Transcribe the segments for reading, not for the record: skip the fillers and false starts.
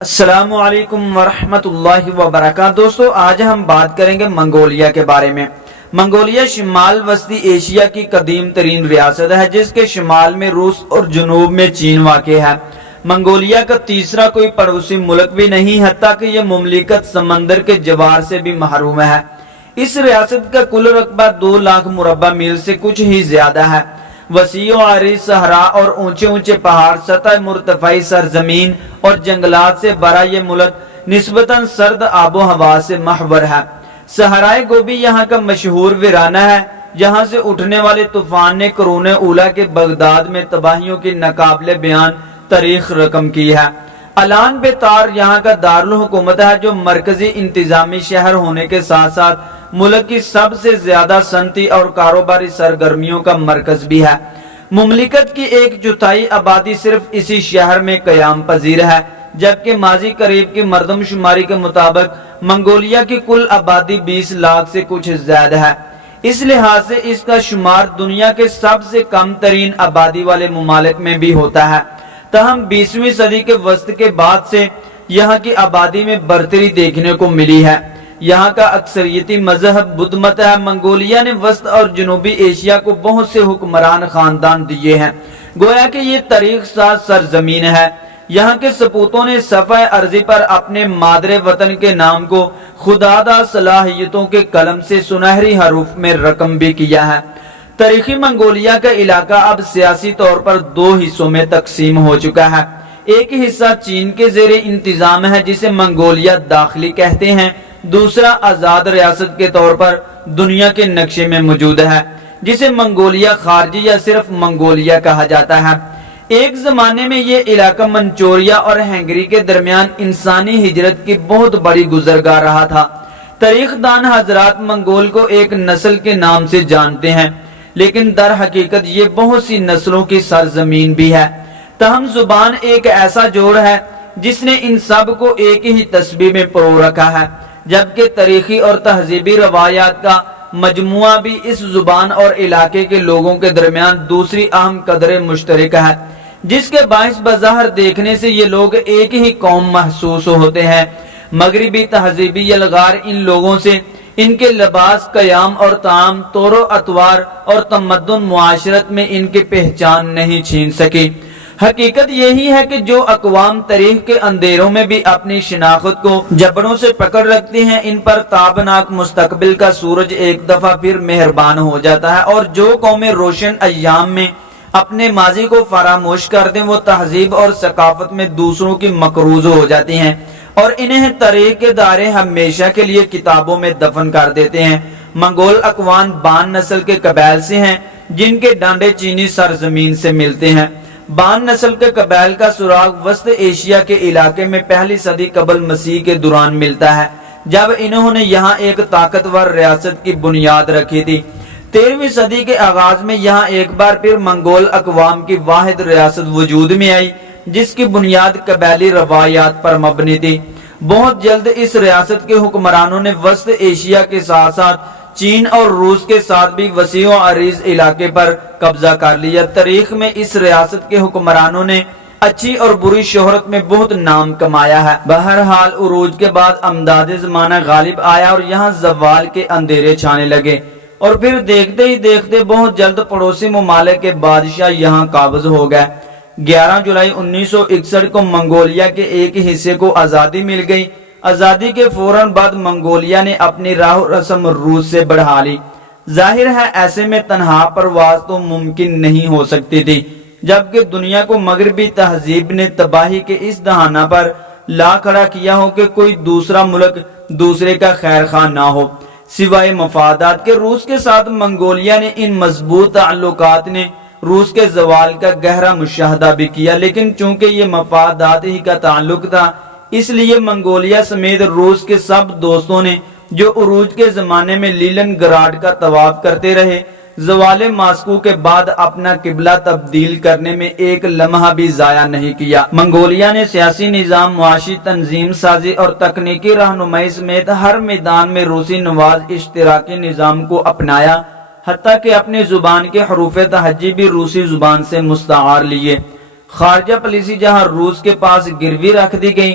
السلام علیکم ورحمۃ اللہ وبرکاتہ۔ دوستو آج ہم بات کریں گے منگولیا کے بارے میں۔ منگولیا شمال وسطی ایشیا کی قدیم ترین ریاست ہے جس کے شمال میں روس اور جنوب میں چین واقع ہے۔ منگولیا کا تیسرا کوئی پڑوسی ملک بھی نہیں، حتیٰ کہ یہ مملکت سمندر کے جوار سے بھی محروم ہے۔ اس ریاست کا کل رقبہ 2 لاکھ مربع میل سے کچھ ہی زیادہ ہے۔ وسیع و عریض صحرا اور اونچے اونچے پہاڑ، سطح مرتفعی سرزمین اور جنگلات سے بھرا یہ ملک نسبتاً سرد آب و ہوا سے محور ہے۔ صحرائے گوبی یہاں کا مشہور ویرانہ ہے، جہاں سے اٹھنے والے طوفان نے قرون اولیٰ کے بغداد میں تباہیوں کی ناقابل بیان تاریخ رقم کی ہے۔ الان بتار یہاں کا دارالحکومت ہے، جو مرکزی انتظامی شہر ہونے کے ساتھ ساتھ ملک کی سب سے زیادہ صنعتی اور کاروباری سرگرمیوں کا مرکز بھی ہے۔ مملکت کی 1/4 آبادی صرف اسی شہر میں قیام پذیر ہے، جبکہ ماضی قریب کی مردم شماری کے مطابق منگولیا کی کل آبادی 20 لاکھ سے کچھ زائد ہے۔ اس لحاظ سے اس کا شمار دنیا کے سب سے کم ترین آبادی والے ممالک میں بھی ہوتا ہے۔ تاہم 20ویں صدی کے وسط کے بعد سے یہاں کی آبادی میں برتری دیکھنے کو ملی ہے۔ یہاں کا اکثریتی مذہب بدھ مت ہے۔ منگولیا نے وسط اور جنوبی ایشیا کو بہت سے حکمران خاندان دیے ہیں، گویا کہ یہ تاریخ ساز سرزمین ہے۔ یہاں کے سپوتوں نے صفحہ ارضی پر اپنے مادر وطن کے نام کو خداداد صلاحیتوں کے قلم سے سنہری حروف میں رقم بھی کیا ہے۔ تاریخی منگولیا کا علاقہ اب سیاسی طور پر 2 حصوں میں تقسیم ہو چکا ہے۔ ایک حصہ چین کے زیر انتظام ہے جسے منگولیا داخلی کہتے ہیں، دوسرا آزاد ریاست کے طور پر دنیا کے نقشے میں موجود ہے، جسے منگولیا خارجی یا صرف منگولیا کہا جاتا ہے۔ ایک زمانے میں یہ علاقہ منچوریا اور ہنگری کے درمیان انسانی ہجرت کی بہت بڑی گزرگاہ رہا تھا۔ تاریخ دان حضرات منگول کو ایک نسل کے نام سے جانتے ہیں، لیکن در حقیقت یہ بہت سی نسلوں کی سرزمین بھی ہے۔ تاہم زبان ایک ایسا جوڑ ہے جس نے ان سب کو ایک ہی تسبیح میں پرو رکھا ہے، جبکہ تاریخی اور تہذیبی روایات کا مجموعہ بھی اس زبان اور علاقے کے لوگوں کے درمیان دوسری اہم قدر مشترک ہے، جس کے باعث بظاہر دیکھنے سے یہ لوگ ایک ہی قوم محسوس ہوتے ہیں۔ مغربی تہذیبی یلغار ان لوگوں سے ان کے لباس، قیام اور طعام، طور و اطوار اور تمدن معاشرت میں ان کی پہچان نہیں چھین سکی۔ حقیقت یہی ہے کہ جو اقوام تاریخ کے اندھیروں میں بھی اپنی شناخت کو جبڑوں سے پکڑ رکھتی ہیں، ان پر تابناک مستقبل کا سورج ایک دفعہ پھر مہربان ہو جاتا ہے، اور جو قومیں روشن ایام میں اپنے ماضی کو فراموش کر دیں، وہ تہذیب اور ثقافت میں دوسروں کی مقروض ہو جاتی ہیں اور انہیں تاریخ کے دارے ہمیشہ کے لیے کتابوں میں دفن کر دیتے ہیں۔ منگول اقوام بان نسل کے قبائل سے ہیں، جن کے ڈانڈے چینی سرزمین سے ملتے ہیں۔ بان نسل کے قبائل کا سراغ وسط ایشیا کے علاقے میں 1 صدی قبل مسیح کے دوران ملتا ہے، جب انہوں نے یہاں ایک طاقتور ریاست کی بنیاد رکھی تھی۔ 13ویں صدی کے آغاز میں یہاں ایک بار پھر منگول اقوام کی واحد ریاست وجود میں آئی، جس کی بنیاد قبائلی روایات پر مبنی تھی۔ بہت جلد اس ریاست کے حکمرانوں نے وسط ایشیا کے ساتھ ساتھ چین اور روس کے ساتھ بھی وسیع و عریض علاقے پر قبضہ کر لیا۔ تاریخ میں اس ریاست کے حکمرانوں نے اچھی اور بری شہرت میں بہت نام کمایا ہے۔ بہرحال عروج کے بعد امداد زمانہ غالب آیا اور یہاں زوال کے اندھیرے چھانے لگے، اور پھر دیکھتے ہی دیکھتے بہت جلد پڑوسی ممالک کے بادشاہ یہاں قابض ہو گئے۔ 11 جولائی 1961 کو منگولیا کے ایک حصے کو آزادی مل گئی۔ آزادی کے فوراً بعد منگولیا نے اپنی راہ و رسم روس سے بڑھا لی۔ ظاہر ہے ایسے میں تنہا پرواز تو ممکن نہیں ہو سکتی تھی، جبکہ دنیا کو مغربی تہذیب نے تباہی کے اس دہانہ پر لا کھڑا کیا ہو کہ کوئی دوسرا ملک دوسرے کا خیر خواہ نہ ہو سوائے مفادات کے۔ روس کے ساتھ منگولیا نے ان مضبوط تعلقات نے روس کے زوال کا گہرا مشاہدہ بھی کیا، لیکن چونکہ یہ مفادات ہی کا تعلق تھا، اس لیے منگولیا سمیت روس کے سب دوستوں نے جو عروج کے زمانے میں لیلن گراڈ کا طواف کرتے رہے، زوال ماسکو کے بعد اپنا قبلہ تبدیل کرنے میں ایک لمحہ بھی ضائع نہیں کیا۔ منگولیا نے سیاسی نظام، معاشی تنظیم سازی اور تکنیکی رہنمائی سمیت ہر میدان میں روسی نواز اشتراکی نظام کو اپنایا، حتیٰ کہ اپنی زبان کے حروف تہجی بھی روسی زبان سے مستعار لیے۔ خارجہ پالیسی جہاں روس کے پاس گروی رکھ دی گئی،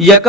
1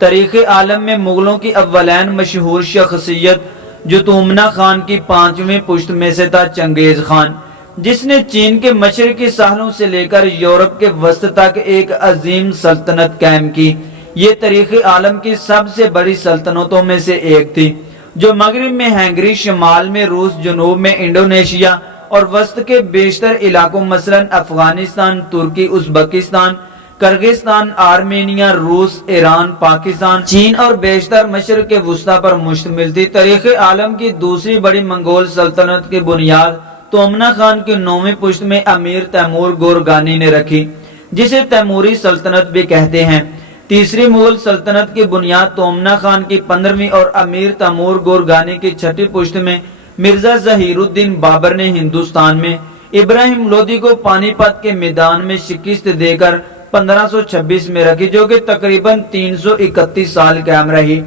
تاریخ عالم میں مغلوں کی اولین مشہور شخصیت جو تومنہ خان کی 5ویں پشت میں سے تھا چنگیز خان، جس نے چین کے مشرقی ساحلوں سے لے کر یورپ کے وسط تک ایک عظیم سلطنت قائم کی۔ یہ تاریخ عالم کی سب سے بڑی سلطنتوں میں سے ایک تھی، جو مغرب میں ہنگری، شمال میں روس، جنوب میں انڈونیشیا اور وسط کے بیشتر علاقوں مثلا افغانستان، ترکی، ازبکستان، کرغزستان، آرمینیا، روس، ایران، پاکستان، چین اور بیشتر مشرق کے وسطی پر مشتمل تھی۔ تاریخ عالم کی دوسری بڑی منگول سلطنت کی بنیاد تومنہ خان کی 9ویں پشت میں امیر تیمور گورگانی نے رکھی، جسے تیموری سلطنت بھی کہتے ہیں۔ تیسری مغل سلطنت کی بنیاد تومنہ خان کی 15ویں اور امیر تیمور گورگانی کی 6ٹھی پشت میں مرزا ظہیر الدین بابر نے ہندوستان میں ابراہیم لودھی کو پانی پت کے میدان میں شکست دے کر 1526 میں رکھی، جو کہ تقریباً 331 سال قائم رہی۔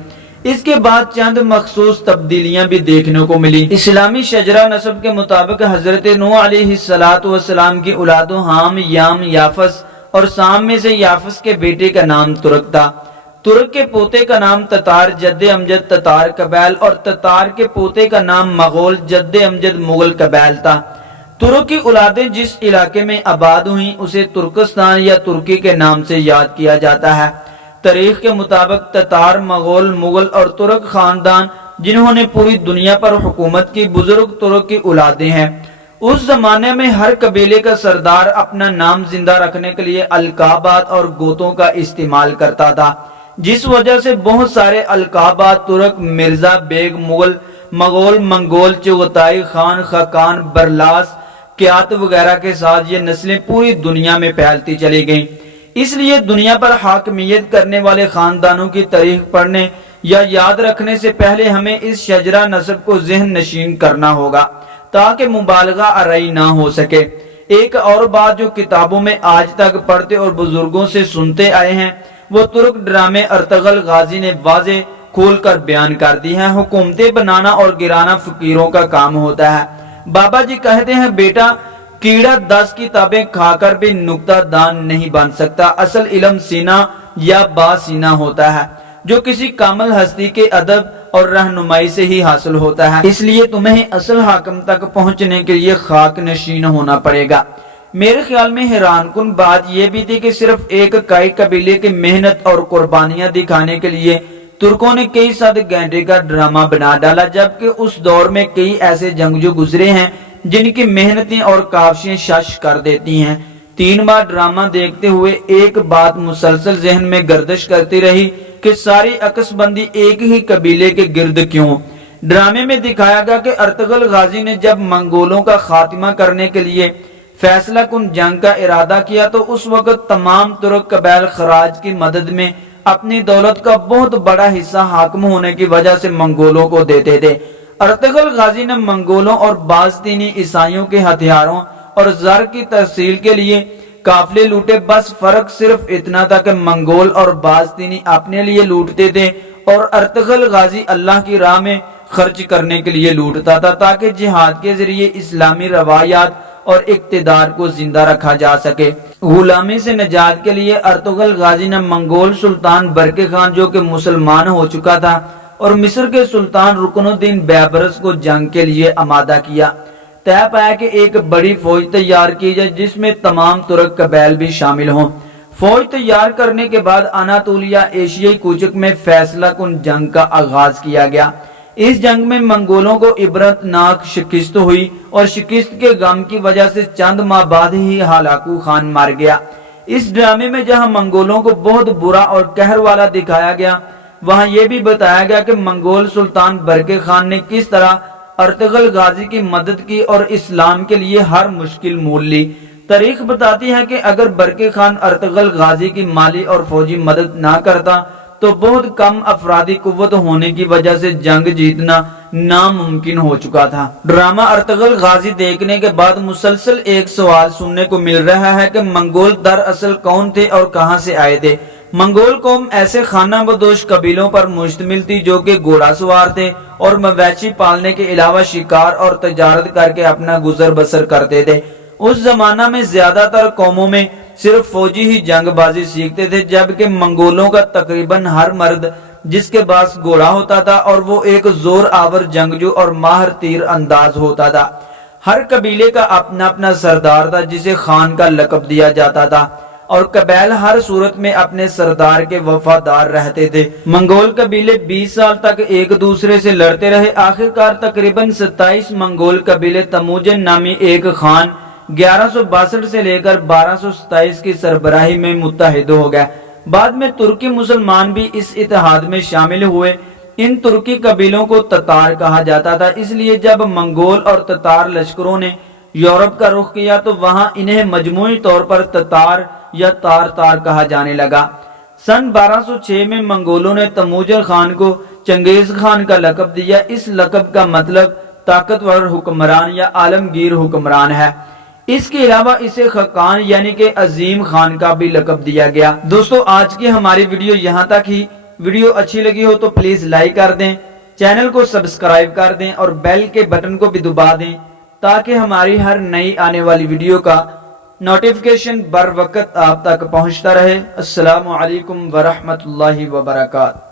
اس کے بعد چند مخصوص تبدیلیاں بھی دیکھنے کو ملی۔ اسلامی شجرہ نسب کے مطابق حضرت نوح علیہ السلام کی اولاد حام، یام، یافس اور سام میں سے یافس کے بیٹے کا نام ترک تھا، ترک کے پوتے کا نام تتار جد امجد تتار قبائل اور تتار کے پوتے کا نام مغول جد امجد مغل قبائل تھا۔ ترک کی اولادیں جس علاقے میں آباد ہوئیں اسے ترکستان یا ترکی کے نام سے یاد کیا جاتا ہے۔ تاریخ کے مطابق تتار، مغول، مغل اور ترک خاندان جنہوں نے پوری دنیا پر حکومت کی بزرگ ترک کی اولادیں ہیں۔ اس زمانے میں ہر قبیلے کا سردار اپنا نام زندہ رکھنے کے لیے القابات اور گوتوں کا استعمال کرتا تھا، جس وجہ سے بہت سارے القابات ترک، مرزا، بیگ، مغل، مغول، منگول، چغتائی، خان، خاقان، برلاس، کیات وغیرہ کے ساتھ یہ نسلیں پوری دنیا میں پھیلتی چلی گئیں۔ اس لیے دنیا پر حاکمیت کرنے والے خاندانوں کی تاریخ پڑھنے یا یاد رکھنے سے پہلے ہمیں اس شجرہ نسب کو ذہن نشین کرنا ہوگا تاکہ مبالغہ آرائی نہ ہو سکے۔ ایک اور بات جو کتابوں میں آج تک پڑھتے اور بزرگوں سے سنتے آئے ہیں وہ ترک ڈرامے ارطغرل غازی نے واضح کھول کر بیان کر دی ہے۔ حکومتیں بنانا اور گرانا فقیروں کا کام ہوتا ہے۔ بابا جی کہتے ہیں بیٹا کیڑا 10 کتابیں کھا کر بھی نکتہ دان نہیں بن سکتا، اصل علم سینہ یا با سینہ ہوتا ہے جو کسی کامل ہستی کے ادب اور رہنمائی سے ہی حاصل ہوتا ہے۔ اس لیے تمہیں اصل حاکم تک پہنچنے کے لیے خاک نشین ہونا پڑے گا۔ میرے خیال میں حیران کن بات یہ بھی تھی کہ صرف ایک کائی قبیلے کی محنت اور قربانیاں دکھانے کے لیے ترکوں نے کئی صد گھنٹے کا ڈرامہ بنا ڈالا، جبکہ اس دور میں کئی ایسے جنگجو گزرے ہیں جن کی محنتیں اور کاوشیں شش کر دیتی ہیں۔ 3 بار ڈرامہ دیکھتے ہوئے ایک بات مسلسل ذہن میں گردش کرتی رہی کہ ساری عکس بندی ایک ہی قبیلے کے گرد کیوں؟ ڈرامے میں دکھایا گیا کہ ارطغرل غازی نے جب منگولوں کا خاتمہ کرنے کے لیے فیصلہ کن جنگ کا ارادہ کیا تو اس وقت تمام ترک قبائل خراج کی مدد میں اپنی دولت کا بہت بڑا حصہ حاکم ہونے کی وجہ سے منگولوں کو دیتے تھے۔ ارطغرل غازی نے منگولوں اور باستینی عیسائیوں کے ہتھیاروں اور زر کی تحصیل کے لیے قافلے لوٹے، بس فرق صرف اتنا تھا کہ منگول اور باستینی اپنے لیے لوٹتے تھے اور ارطغرل غازی اللہ کی راہ میں خرچ کرنے کے لیے لوٹتا تھا تاکہ جہاد کے ذریعے اسلامی روایات اور اقتدار کو زندہ رکھا جا سکے۔ غلامی سے نجات کے لیے ارطغرل غازی نے منگول سلطان برقی خان جو کہ مسلمان ہو چکا تھا اور مصر کے سلطان رکن الدین بیبرس کو جنگ کے لیے آمادہ کیا۔ طے پایا کہ ایک بڑی فوج تیار کی جائے جس میں تمام ترک قبائل بھی شامل ہوں۔ فوج تیار کرنے کے بعد اناطولیہ ایشیائی کوچک میں فیصلہ کن جنگ کا آغاز کیا گیا۔ اس جنگ میں منگولوں کو عبرت ناک شکست ہوئی اور شکست کے غم کی وجہ سے چند ماہ بعد ہی ہلاکو خان مر گیا۔ اس ڈرامے میں جہاں منگولوں کو بہت برا اور قہر والا دکھایا گیا وہاں یہ بھی بتایا گیا کہ منگول سلطان برقی خان نے کس طرح ارطغرل غازی کی مدد کی اور اسلام کے لیے ہر مشکل مول لی۔ تاریخ بتاتی ہے کہ اگر برقی خان ارطغرل غازی کی مالی اور فوجی مدد نہ کرتا تو بہت کم افرادی قوت ہونے کی وجہ سے جنگ جیتنا ناممکن ہو چکا تھا۔ ڈرامہ ارطغرل غازی دیکھنے کے بعد مسلسل ایک سوال سننے کو مل رہا ہے کہ منگول دراصل کون تھے اور کہاں سے آئے تھے۔ منگول قوم ایسے خانہ بدوش قبیلوں پر مشتمل تھی جو کہ گھوڑا سوار تھے اور مویشی پالنے کے علاوہ شکار اور تجارت کر کے اپنا گزر بسر کرتے تھے۔ اس زمانہ میں زیادہ تر قوموں میں صرف فوجی ہی جنگ بازی سیکھتے تھے، جبکہ منگولوں کا تقریباً ہر مرد جس کے پاس گھوڑا ہوتا تھا اور وہ ایک زور آور جنگجو اور ماہر تیر انداز ہوتا تھا۔ ہر قبیلے کا اپنا اپنا سردار تھا جسے خان کا لقب دیا جاتا تھا، اور قبائل ہر صورت میں اپنے سردار کے وفادار رہتے تھے۔ منگول قبیلے 20 سال تک ایک دوسرے سے لڑتے رہے۔ آخرکار تقریباً 27 منگول قبیلے تموجن نامی ایک خان 1162 سے لے کر 1227 کی سربراہی میں متحد ہو گئے۔ بعد میں ترکی مسلمان بھی اس اتحاد میں شامل ہوئے۔ ان ترکی قبیلوں کو تتار کہا جاتا تھا، اس لیے جب منگول اور تتار لشکروں نے یورپ کا رخ کیا تو وہاں انہیں مجموعی طور پر تتار یا تار کہا جانے لگا۔ سن 1206 میں منگولوں نے تموجن خان کو چنگیز خان کا لقب دیا۔ اس لقب کا مطلب طاقتور حکمران یا عالمگیر حکمران ہے۔ اس کے علاوہ اسے خقان یعنی کہ عظیم خان کا بھی لقب دیا گیا۔ دوستو آج کی ہماری ویڈیو یہاں تک ہی۔ ویڈیو اچھی لگی ہو تو پلیز لائک کر دیں، چینل کو سبسکرائب کر دیں اور بیل کے بٹن کو بھی دبا دیں تاکہ ہماری ہر نئی آنے والی ویڈیو کا نوٹیفیکیشن بر وقت آپ تک پہنچتا رہے۔ السلام علیکم ورحمۃ اللہ وبرکاتہ۔